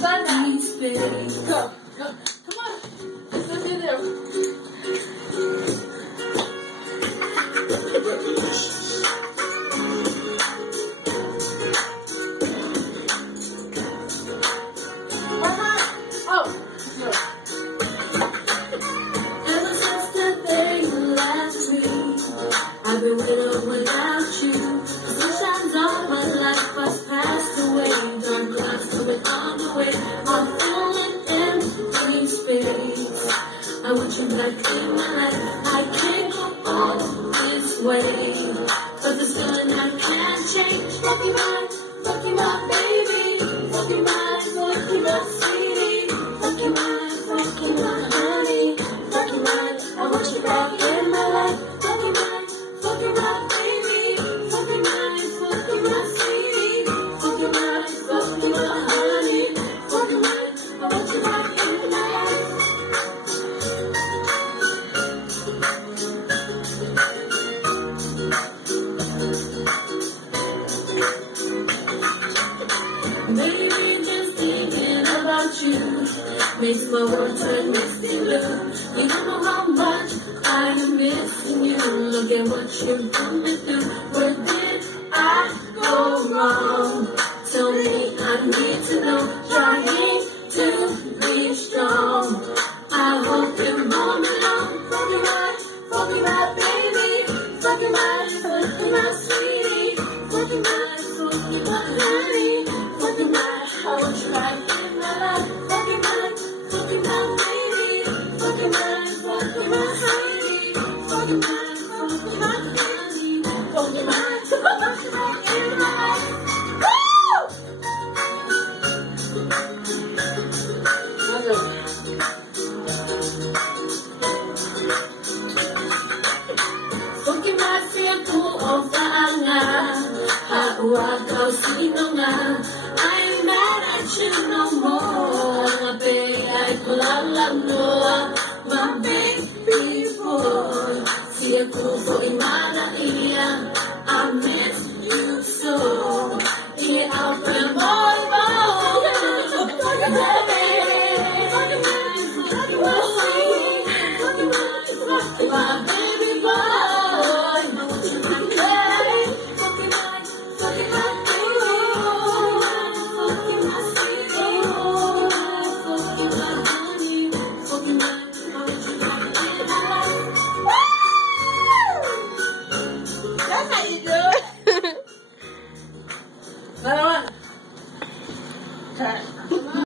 done that. Go. Go. Come on. Let's do this. Oh. No. Ever since the day last week, I've been with without you. Sunshines all my life has passed away. Dark clouds coming on the way. I'm falling empty space. I want you back in my life. I can't go all this way. But the feeling I can't change. Fuck you my baby. Fuck you my sweetie. Fuck you my honey. Fuck you I want you back in my life. Fuck you my baby. Fuck you my sweetie. Fuck you my honey. Fuck you I want you back in my life. Maybe just thinking about you makes my world turn misty blue. You don't know how much I am missing you. Look at what you've done me through. Where did I go wrong? Tell me, I need to know. Trying to be strong. I hope you won't belong. Fuck you my baby. Fuck you my sweetie. Fuck you my honey. Fuck you I want you back in my life. Fuck you my baby. Fuck you my honey. Fuck you my honey. Fuck you back in my life. Woo! Fuck you my simple of Huwag sino nga. I ain't mad at you no more. Baby, ay kulang mo. My baby boy. Siya ko imana iya. I miss you so. Iya ang pag-boy my baby boy. That's how you do it. Another one. Okay.